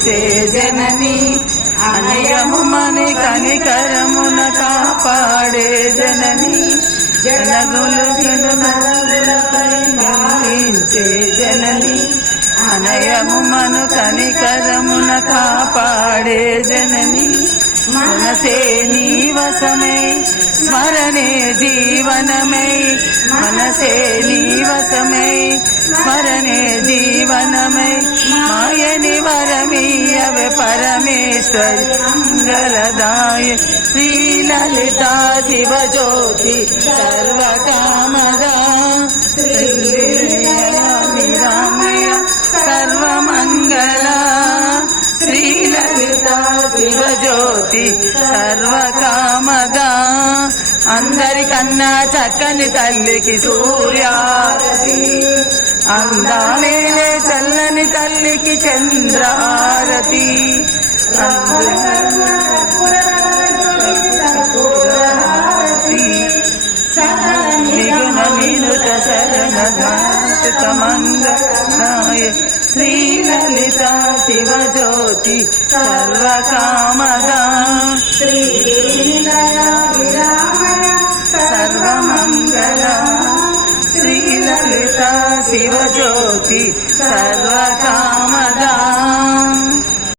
కరుణించే జనని అనయము మని కనికరమున కాపాడే జనని జనగులు కిరునరులపై జనని అనయము మను కనికరమున కాపాడే జనని మనసే నీవసమై స్మరణే జీవనమై మనసే నీవసమై స్మరణే జీ పరమేశ్వరి మంగళదాయ శ్రీ శ్రీలలిత శివ జ్యోతి రామయ సర్వమంగళ శ్రీ లలిత శివ జ్యోతి సర్వకామద అందరికన్నా చక్కని తల్లికి సూర్యారతి. అందాలేలే చల్లని తల్లికి చంద్రారతి. నిగుణ వినుత మంగళాయ శ్రీలలిత శివజ్యోతి సర్వకామద శ్రీలలిత శివజ్యోతి సర్వకామ